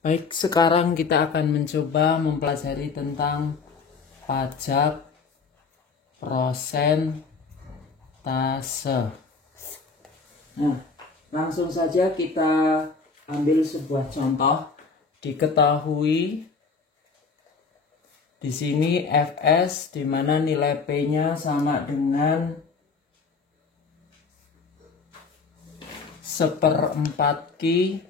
Baik, sekarang kita akan mencoba mempelajari tentang pajak prosentase. Nah, langsung saja kita ambil sebuah contoh. Diketahui di sini Fs di mana nilai P-nya sama dengan 1/4 Q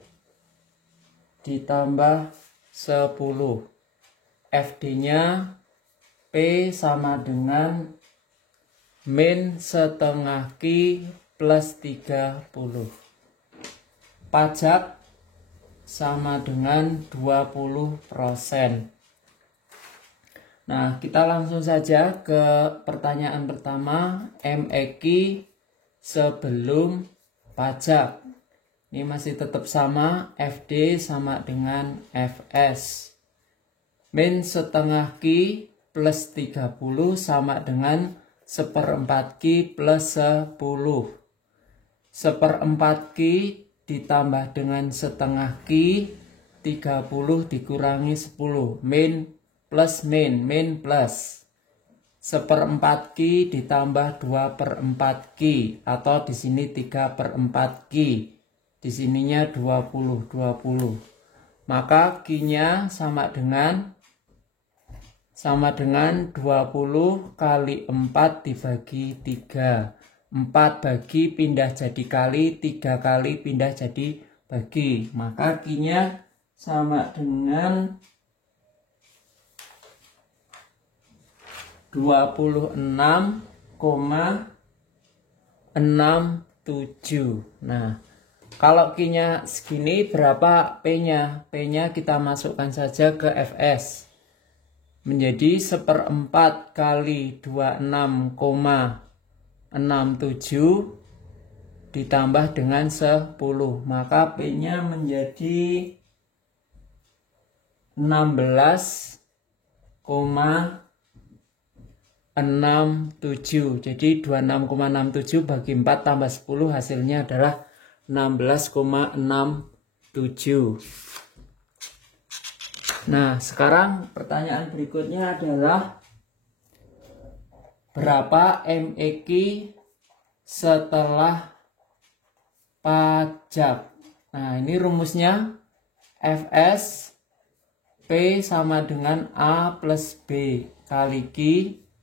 ditambah 10. FD-nya P sama dengan min setengah Q plus 30. Pajak sama dengan 20%. Nah, kita langsung saja ke pertanyaan pertama, MEQ sebelum pajak. Ini masih tetap sama, FD sama dengan Fs. Min setengah Q plus 30 sama dengan 1/4 Q plus 10. 1/4 Q ditambah dengan setengah Q, 30 dikurangi 10. Min plus min, min plus. 1/4 Q ditambah 2/4 Q, atau di sini 3/4 Q. Di sininya 20. Maka Q-nya sama dengan 20 kali 4 dibagi 3. 4 bagi pindah jadi kali, 3 kali pindah jadi bagi. Maka Q-nya sama dengan 26,67. Nah, kalau Q-nya segini, berapa P-nya? P-nya kita masukkan saja ke Fs. Menjadi 1/4 kali 26,67 ditambah dengan 10. Maka P-nya menjadi 16,67. Jadi 26,67 bagi 4 tambah 10 hasilnya adalah 16,67. Nah, sekarang pertanyaan berikutnya adalah berapa MEQ setelah pajak? Nah, ini rumusnya Fs P sama dengan A plus B kali Q.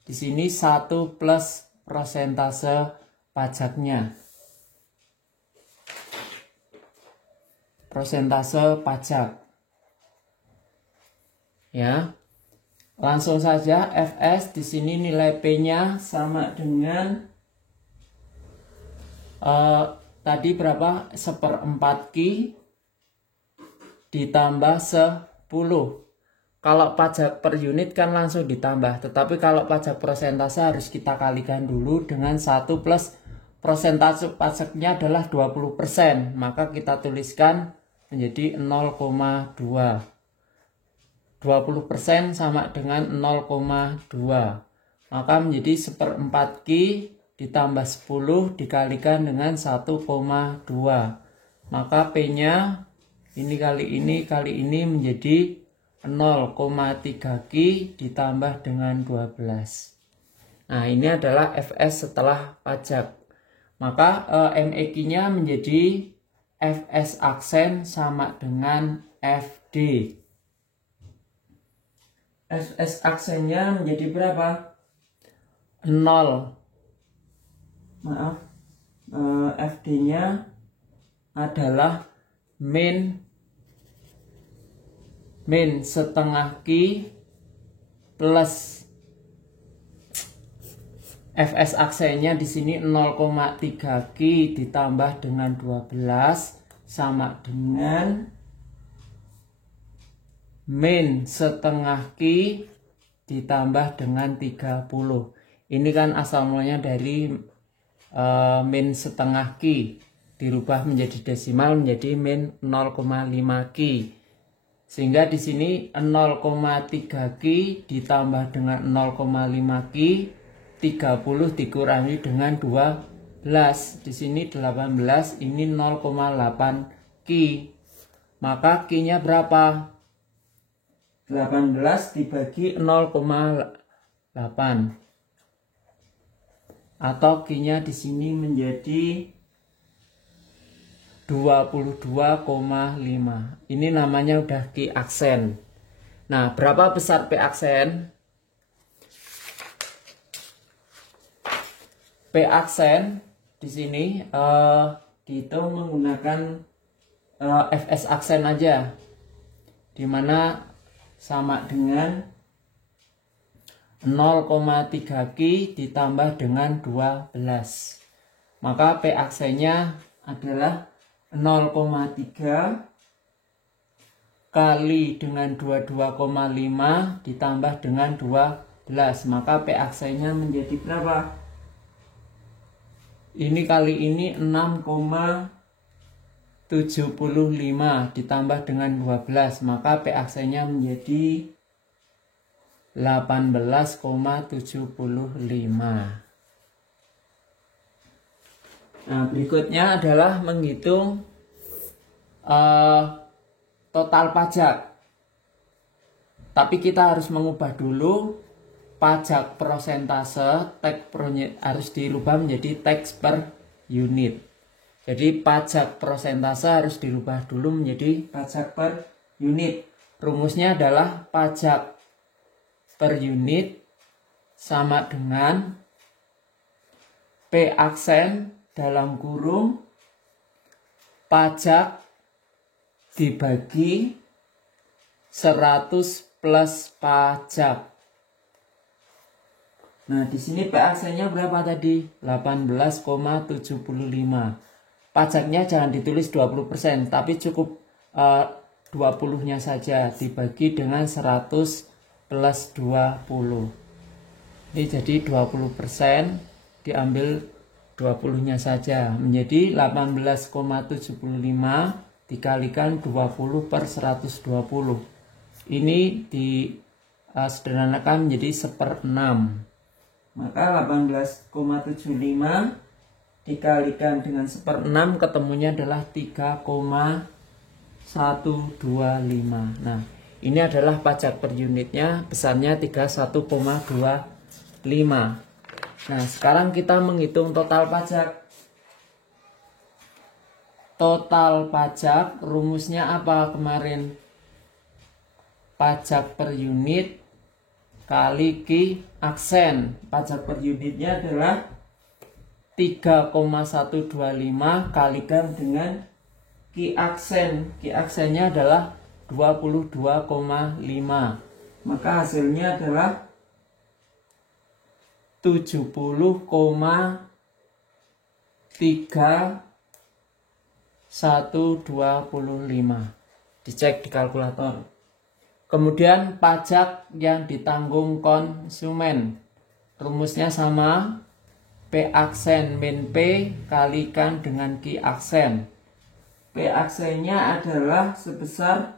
Di sini 1 plus persentase pajaknya. Persentase pajak. Ya. Langsung saja Fs di sini nilai P-nya sama dengan tadi berapa? 1/4 Q ditambah 10. Kalau pajak per unit kan langsung ditambah, tetapi kalau pajak persentase harus kita kalikan dulu dengan 1 plus persentase pajaknya adalah 20%. Maka kita tuliskan menjadi 0,2. 20% sama dengan 0,2. Maka menjadi 1/4 Q ditambah 10 dikalikan dengan 1,2. Maka P-nya ini kali ini menjadi 0,3 Q ditambah dengan 12. Nah, ini adalah Fs setelah pajak. Maka MEQ-nya menjadi Fs aksen sama dengan FD. Fs aksennya menjadi berapa? 0. Maaf. FD-nya adalah min setengah Q plus Fs aksennya di sini 0,3 Q ditambah dengan 12 sama dengan min setengah Q ditambah dengan 30. Ini kan asal mulanya dari min setengah Q dirubah menjadi desimal menjadi min 0,5 Q. Sehingga di sini 0,3 Q ditambah dengan 0,5 Q, 30 dikurangi dengan 12. Di sini 18, ini 0,8 Q. Maka Q-nya berapa? 18 dibagi 0,8. Atau Q-nya di sini menjadi 22,5. Ini namanya udah Q aksen. Nah, berapa besar P aksen? P aksen di sini dihitung menggunakan Fs aksen aja, dimana sama dengan 0,3 Q ditambah dengan 12. Maka P aksennya adalah 0,3 kali dengan 22,5 ditambah dengan 12. Maka P aksennya menjadi berapa? Ini kali ini 6,75 ditambah dengan 12. Maka P aksennya menjadi 18,75. Nah, berikutnya adalah menghitung total pajak. Tapi kita harus mengubah dulu pajak persentase tax per unit, harus dirubah menjadi tax per unit. Jadi pajak persentase harus dirubah dulu menjadi pajak per unit. Rumusnya adalah pajak per unit sama dengan P aksen dalam kurung pajak dibagi 100 plus pajak. Nah, di sini P aksennya berapa tadi? 18,75. Pajaknya jangan ditulis 20%, tapi cukup 20-nya saja dibagi dengan 100 plus 20. Ini jadi 20% diambil 20-nya saja, menjadi 18,75 dikalikan 20 per 120. Ini disederhanakan menjadi 1/6. Maka 18,75 dikalikan dengan 1/6 ketemunya adalah 3,125. Nah, ini adalah pajak per unitnya, besarnya 31,25. Nah, sekarang kita menghitung total pajak. Total pajak rumusnya apa kemarin? Pajak per unit kali Q aksen. Pajak per unitnya adalah 3,125 kalikan dengan Q aksen. Q aksennya adalah 22,5. Maka hasilnya adalah 70,3125. Dicek di kalkulator. Kemudian pajak yang ditanggung konsumen. Rumusnya sama, P aksen min P kalikan dengan Q aksen. P aksennya adalah sebesar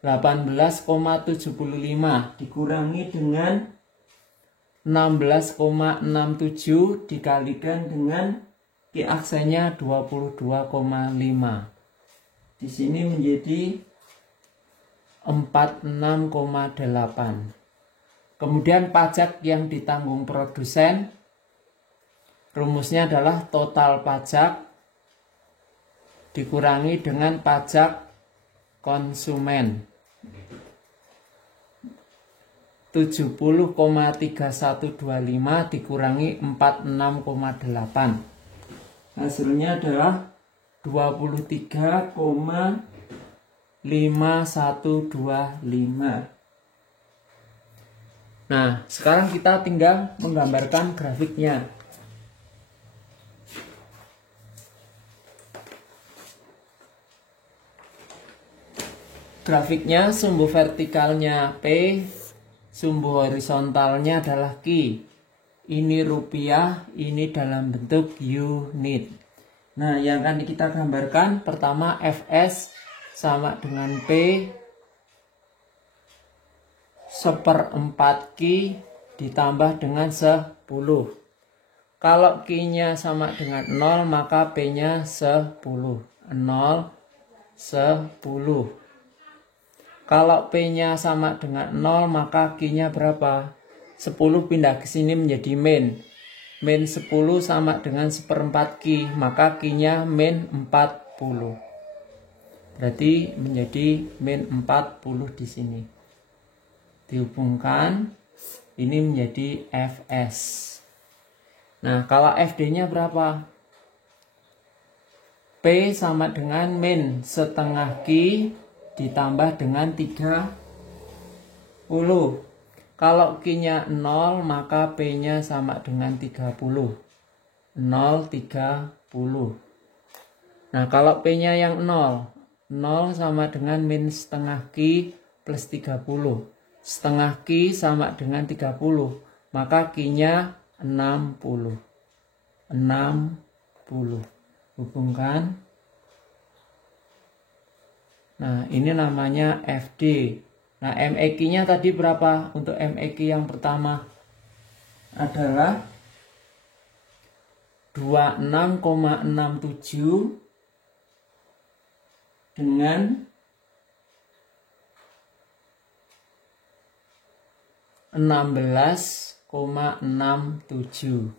18,75 dikurangi dengan 16,67 dikalikan dengan Q aksennya 22,5. Di sini menjadi 46,8. Kemudian pajak yang ditanggung produsen, rumusnya adalah total pajak dikurangi dengan pajak konsumen. 70,3125 dikurangi 46,8. Hasilnya adalah 23,5125. Nah, sekarang kita tinggal menggambarkan grafiknya. Grafiknya sumbu vertikalnya P, sumbu horizontalnya adalah Q. Ini rupiah, ini dalam bentuk unit. Nah, yang akan kita gambarkan pertama Fs sama dengan P 1/4 Q ditambah dengan 10. Kalau Q-nya sama dengan 0, maka P-nya 10. 0 10. Kalau P-nya sama dengan 0, maka Q-nya berapa? 10 pindah ke sini menjadi min. Min 10 sama dengan 1/4 Q, maka Q-nya min 40. Berarti menjadi min 40 di sini. Dihubungkan, ini menjadi Fs. Nah, kalau Fd-nya berapa? P sama dengan min setengah Q ditambah dengan 30. Kalau Q-nya 0, maka P-nya sama dengan 30. 0,30. Nah, kalau P-nya yang 0 sama dengan min setengah Q plus 30. Setengah Q sama dengan 30. Maka Q-nya 60. 60. Hubungkan. Nah, ini namanya FD. Nah, MEQ-nya tadi berapa? Untuk MEQ yang pertama adalah 26,67 dengan 16,67.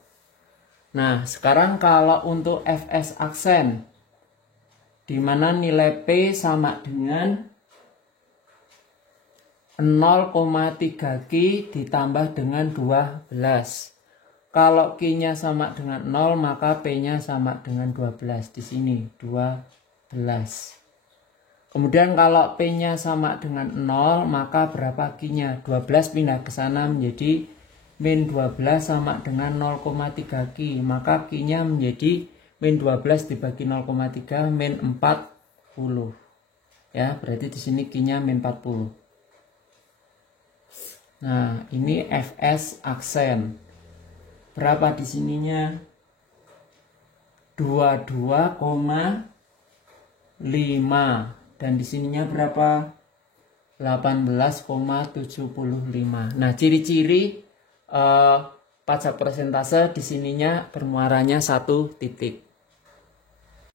Nah, sekarang kalau untuk Fs aksen, di mana nilai P sama dengan 0,3 Q ditambah dengan 12. Kalau Q-nya sama dengan 0, maka P-nya sama dengan 12. Di sini 12. Kemudian kalau P-nya sama dengan 0, maka berapa Q-nya? 12 pindah ke sana menjadi min 12 sama dengan 0,3 Q. Maka Q-nya menjadi min 12 dibagi 0,3 min 40. Ya, berarti di sini Q-nya min 40. Nah, ini Fs aksen. Berapa di sininya? 22,5. Dan di sininya berapa? 18,75. Nah, ciri-ciri pajak persentase di sininya bermuaranya 1 titik.